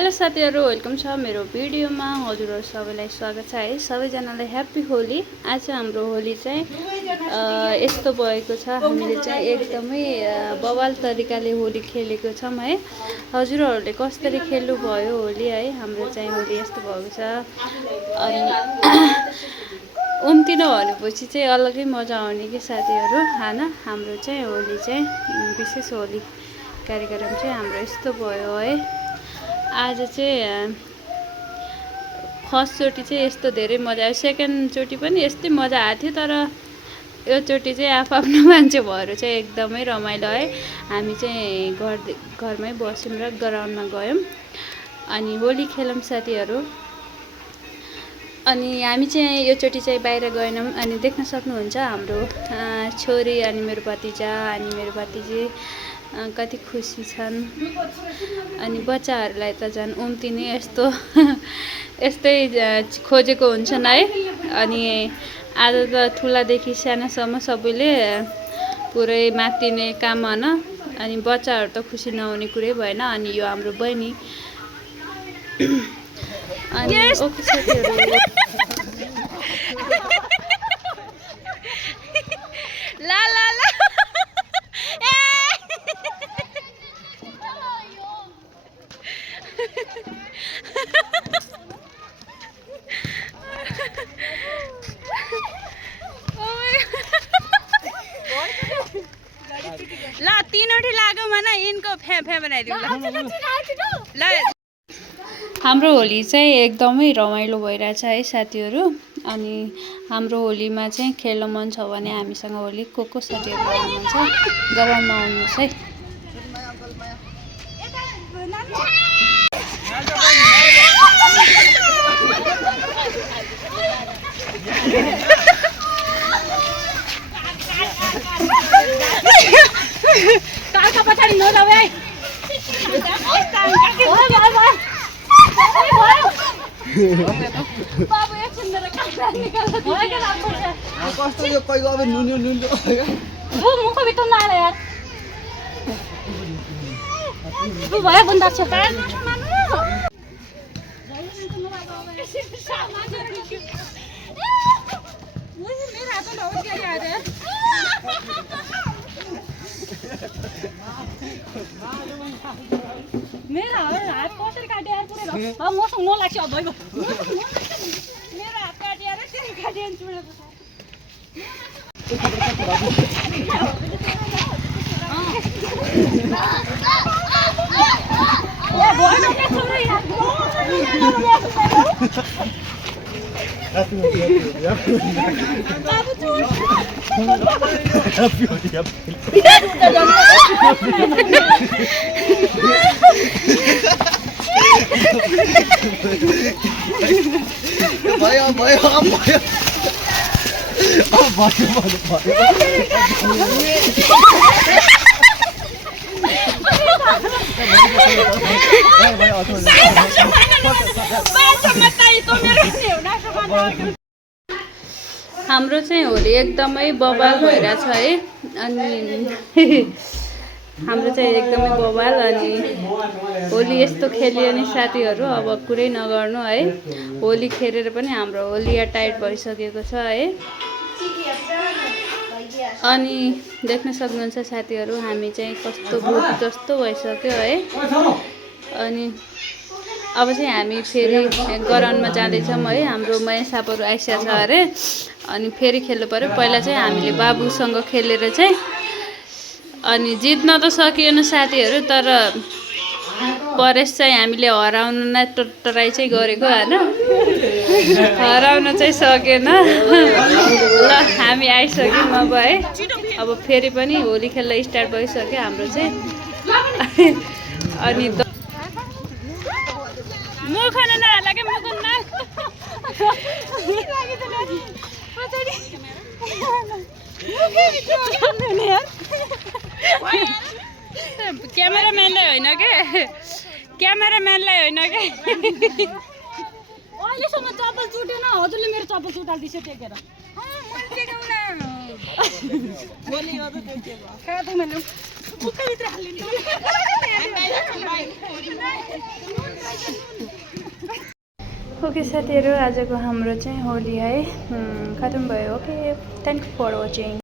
Hello साथीहरु, welcome छ मेरो भिडियोमा। हजुरहरु सबैलाई स्वागत छ है। सबैजनालाई ह्यापी होली। आज हाम्रो होली चाहिँ यस्तो भएको छ। हामीले चाहिँ एकदमै बवाल तरिकाले होली खेलेको छौं है। हजुरहरुले कसरी खेल्नु भयो होली है। हाम्रो चाहिँ होली यस्तो भएको छ। अनि उम्तिन भनेपछि चाहिँ अलगै मजा आउने के साथीहरु हैन। हाम्रो चाहिँ होली चाहिँ विशेष होली कार्यक्रम चाहिँ हाम्रो यस्तो भयो है। आज चाहिँ फर्स्ट चोटी चाहिँ यस्तो धेरै मजा आयो। सेकेन्ड चोटी पनि यस्तै मजा आएको थियो, तर यो चोटी चाहिँ आफ्नो मान्छे भएर चाहिँ एकदमै रमाइलो है। हामी चाहिँ घरमै बस्यौं र ग्राउन्डमा गयौं अनि होली खेलौं साथीहरु। अनि हामी चाहिँ यो चोटी चाहिँ बाहिर गएनौं। अनि देख्न सक्नुहुन्छ हाम्रो छोरी अनि मेरो भतिजा अनि मेरो भतिजी कति खुसी छन्। अनि बच्चाहरूलाई त झन् उम्तिने यस्तो यस्तै खोजेको हुन्छन् है। अनि आज त ठुलादेखि सानासम्म सबैले पुरै मातिने काम हैन। अनि बच्चाहरू त खुसी नहुने कुरै भएन। अनि यो हाम्रो बहिनी अनि ओके साथीहरु ला ला ला ला तीनवटी लाग्यो भने यिनको फे बनाइदिउ ल। हाम्रो होली चाहिँ एकदमै रमाइलो भइरहेछ है साथीहरु। अनि हाम्रो होलीमा चाहिँ खेल्न मन छ भने हामीसँग होली को साथीहरु आउनुहुन्छ ग्राउन्डमा आउनुहोस् है। ताका पछाडी नजाऊ है। बाबु एकछिन मेरो काट्रा निकाल्नु दिनु। कस्तो यो कोही अब नुनु नुनु ओ मुखको भित्र नआले यार। ओ भयो बन्दा छ। मेरो हात नउठ गयो यार। मेरो हात कसरी काट्यो यार पुरै ल। अब मसँग नलाग्छ अब भयो। मेरो हात काट्यो यार तेरो काट्यो नि चुडे पछ। ए भयो के छोरा यार। बाबु चुड। हाम्रो चाहिँ होली एकदमै बवाल भइरहेछ है। अनि हाम्रो चाहिँ एकदमै बवाल। अनि होली यस्तो खेलियो नि साथीहरु अब कुरै नगर्नु है। होली खेलेर पनि हाम्रो होली टाइट भइसकेको छ है। अनि देख्न सक्नुहुन्छ साथीहरु हामी चाहिँ कस्तो भूत जस्तो भइसक्यो है। अनि अब चाहिँ हामी फेरि ग्राउन्डमा जाँदैछौँ है। हाम्रो महेशहरू आइसकेको छ अरे। अनि फेरि खेल्नु पर्यो। पहिला चाहिँ हामीले बाबुसँग खेलेर चाहिँ अनि जित्न त सकिएन साथीहरु, तर परेश चाहिँ हामीले हराउन नै ट्राई चाहिँ गरेको हैन। हराउन चाहिँ सकेन। ल हामी आइसक्यौँ अब है। अब फेरि पनि होली खेल्न स्टार्ट भइसक्यो हाम्रो चाहिँ। अनि मुख नहाला के मुख न क्यामेराम्यानलाई होइन के क्यामेराम्यानलाई होइन के। अहिलेसम्म चप्पल चुटेन। हजुरले मेरो चप्पल चुटाल्दिसो टेकेर। मुखभित्र हालिदिनु। ओके साथीहरू, आजको हाम्रो चाहिँ होली है खतम भयो। Okay, thank you for watching.